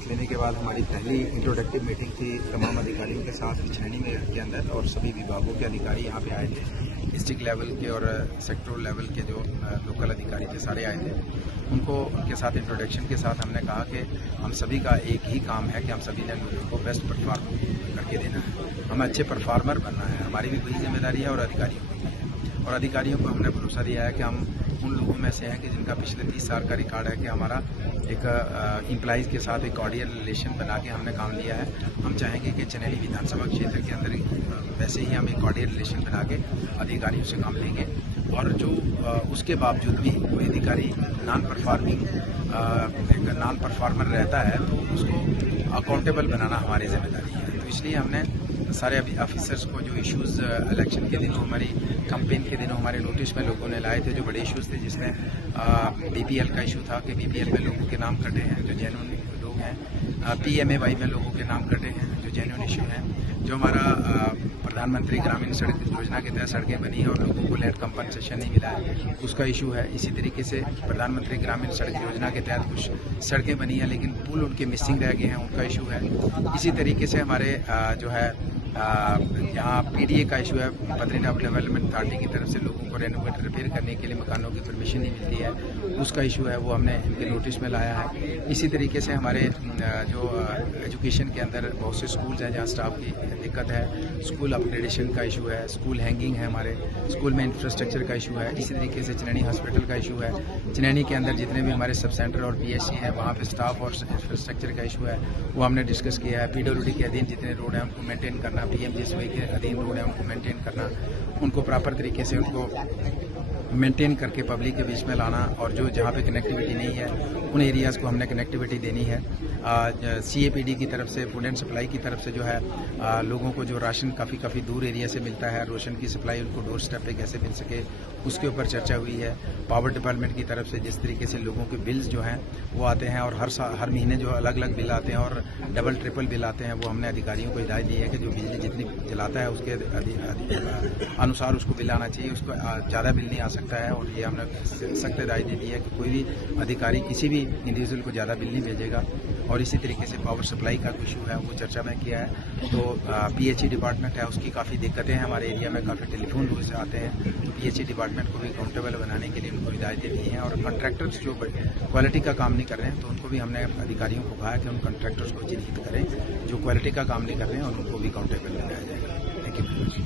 Oath लेने के बाद हमारी पहली इंट्रोडक्टिव मीटिंग थी तमाम अधिकारियों के साथ ट्रेनिंग के अंदर, और सभी विभागों के अधिकारी यहाँ पे आए थे। डिस्ट्रिक्ट लेवल के और सेक्टरल लेवल के जो लोकल अधिकारी थे सारे आए थे। उनके साथ इंट्रोडक्शन के साथ हमने कहा कि हम सभी का एक ही काम है कि हम सभी ने लोगों को बेस्ट परफॉर्म करके देना है, हमें अच्छे परफॉर्मर बनना है। हमारी भी वही जिम्मेदारी है और अधिकारियों की भी है। और अधिकारियों को हमने भरोसा दिया है कि हम उन लोगों में से हैं कि जिनका पिछले 30 साल का रिकॉर्ड है कि हमारा एक एम्प्लॉइज़ के साथ एक कॉर्डियल रिलेशन बना के हमने काम लिया है। हम चाहेंगे कि चनैनी विधानसभा क्षेत्र के अंदर वैसे ही हम एक कॉर्डियल रिलेशन बना के अधिकारियों से काम लेंगे, और जो उसके बावजूद भी कोई अधिकारी नॉन परफॉर्मर रहता है तो उसको अकाउंटेबल बनाना हमारी जिम्मेदारी है। तो इसलिए हमने सारे ऑफिसर्स को जो इश्यूज़ इलेक्शन के दिनों, हमारी कैंपेन के दिनों हमारे नोटिस में लोगों ने लाए थे, जो बड़े इश्यूज़ थे, जिसमें बीपीएल का इशू था कि बीपीएल में लोगों के नाम कटे हैं जो जेन्युइन लोग हैं, पीएमएवाई में लोगों के नाम कटे हैं जो जेन्युइन इशू हैं, जो हमारा प्रधानमंत्री ग्रामीण सड़क योजना के तहत सड़कें बनी हैं और लोगों को लैंड कंपनसेशन नहीं मिला है, उसका इशू है। इसी तरीके से प्रधानमंत्री ग्रामीण सड़क योजना के तहत कुछ सड़कें बनी हैं लेकिन पुल उनके मिसिंग रह गए हैं, उनका इशू है। इसी तरीके से हमारे जो है यहाँ पीडीए का इशू है, पत्नीटॉप डेवलपमेंट अथॉरिटी की तरफ से लोगों को रेनोवेट रिपेयर करने के लिए मकानों की परमिशन नहीं मिलती है, उसका इशू है, वो हमने इनके नोटिस में लाया है। इसी तरीके से हमारे जो एजुकेशन के अंदर बहुत से स्कूल्स हैं जहाँ स्टाफ की दिक्कत है, स्कूल अपग्रेडेशन का इशू है, स्कूल हैंगिंग है, हमारे स्कूल में इंफ्रास्ट्रक्चर का इशू है। इसी तरीके से चनैनी हॉस्पिटल का इशू है, चनैनी के अंदर जितने भी हमारे सब सेंटर और पीएचसी हैं वहाँ पे स्टाफ और इंफ्रास्ट्रक्चर का इशू है, वो हमने डिस्कस किया है। पीडब्ल्यूडी के अधीन जितने रोड हैं उनको मेंटेन करना, पीएमजीएसवाई के अधीन रोड है उनको मेंटेन करना, उनको प्रॉपर तरीके से उनको मेंटेन करके पब्लिक के बीच में लाना, और जो जहाँ पे कनेक्टिविटी नहीं है उन एरियाज़ को हमने कनेक्टिविटी देनी है। सीएपीडी की तरफ से, फूड एंड सप्लाई की तरफ से जो है लोगों को जो राशन काफ़ी दूर एरिया से मिलता है, राशन की सप्लाई उनको डोर स्टेप पे कैसे मिल सके, उसके ऊपर चर्चा हुई है। पावर डिपार्टमेंट की तरफ से जिस तरीके से लोगों के बिल्स जो हैं वो आते हैं और हर महीने जो अलग अलग बिल आते हैं और डबल ट्रिपल बिल आते हैं, वो हमने अधिकारियों को हिदायत दी है कि जो बिजली जितनी जलाता है उसके अनुसार उसको बिल आना चाहिए, उसको ज़्यादा बिल नहीं आ सकता है। और ये हमने सख्त हिदायत दे दी है कि कोई भी अधिकारी किसी भी इंडिविजुअल को ज़्यादा बिल नहीं भेजेगा। और इसी तरीके से पावर सप्लाई का इशू है वो चर्चा में किया है। तो पीएचई डिपार्टमेंट है उसकी काफ़ी दिक्कतें हैं, हमारे एरिया में काफ़ी टेलीफोन रूल्स आते हैं, तो पीएचई डिपार्टमेंट को भी अकाउंटेबल बनाने के लिए उनको हिदायतें दी हैं। और कॉन्ट्रैक्टर्स जो क्वालिटी का काम नहीं कर रहे हैं तो उनको भी हमने अधिकारियों को कहा है कि उन कॉन्ट्रैक्टर्स को चिन्हित करें जो क्वालिटी का काम नहीं कर रहे हैं और उनको भी अकाउंटेबल बनाया जाएगा। Thank you.